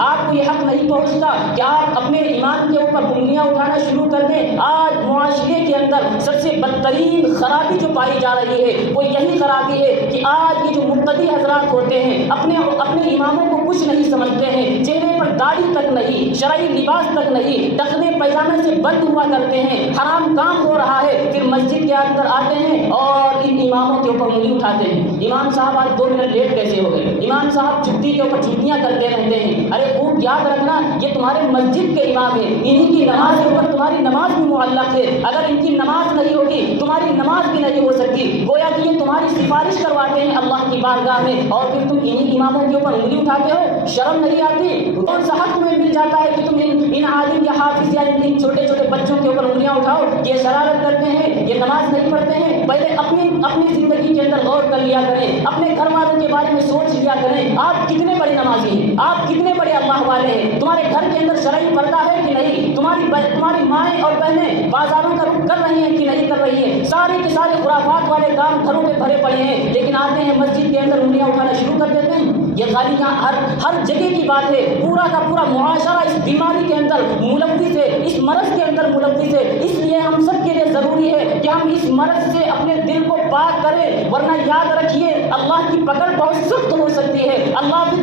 آپ کو یہ حق نہیں پہنچتا کہ آپ اپنے ایمان کے اوپر انگلیاں اٹھانا شروع کر دیں؟ آج معاشرے کے اندر سب سے بدترین خرابی جو پائی جا رہی ہے وہ یہی خرابی ہے کہ آج یہ جو مقتدی حضرات ہوتے ہیں اپنے اماموں کو کچھ نہیں سمجھتے ہیں، چہرے پر داڑھی تک نہیں، شرعی لباس تک نہیں، ٹخنے پیجامے سے بند ہوا کرتے ہیں، حرام کام ہو رہا ہے، پھر مسجد کے اندر آتے ہیں اور ان اماموں کے اوپر انگلی اٹھاتے ہیں۔ امام صاحب آج 2 منٹ لیٹ کیسے ہو گئے؟ امام صاحب چھٹی کے اوپر چھٹیاں کرتے رہتے ہیں۔ ارے خوب یاد رکھنا یہ تمہارے مسجد کے امام ہیں، انہی کی نماز کے اوپر تمہاری نماز بھی معلق ہے، اگر ان کی نماز نہیں ہوگی تمہاری نماز بھی نہیں ہو سکتی۔ گویا کہ یہ تمہاری سفارش کرواتے ہیں اللہ کی بارگاہ میں اور پھر تم انہی اماموں کے اوپر انگلی اٹھاتے ہو، شرم نہیں آتی؟ کون سا حق تمہیں مل جاتا ہے کہ تم ان عالم یا حافظ یا ان چھوٹے چھوٹے بچوں کے اوپر انگلیاں اٹھاؤ؟ یہ شرارت کرتے ہیں، یہ نماز نہیں پڑھتے ہیں۔ پہلے اپنی زندگی کے اندر غور کر لیا کریں، اپنے گھر والوں کے بارے میں سوچ لیا کریں، آپ کتنے بڑے نمازی ہیں، آپ کتنے بڑے اللہ والے ہیں، تمہارے گھر کے اندر شرعی پردہ ہے کہ نہیں، تمہاری مائیں اور بہنیں بازاروں کا رخ کر رہی ہیں کہ نہیں کر رہی ہیں، سارے کے سارے خرافات والے کام گھروں میں بھرے پڑے ہیں، لیکن آتے ہیں مسجد کے اندر انگلیاں اٹھانا شروع کر دیتے ہیں۔ یہ خالی یہاں ہر جگہ کی بات ہے، پورا کا پورا معاشرہ اس بیماری کے اندر ملوث ہے، اس مرض کے اندر ملوث ہے۔ اس لیے ہم سب کے لیے ضروری ہے کہ ہم اس مرض سے اپنے دل کو پاک کریں، ورنہ یاد رکھیے اللہ کی پکڑ بہت سخت ہو سکتی ہے۔ اللہ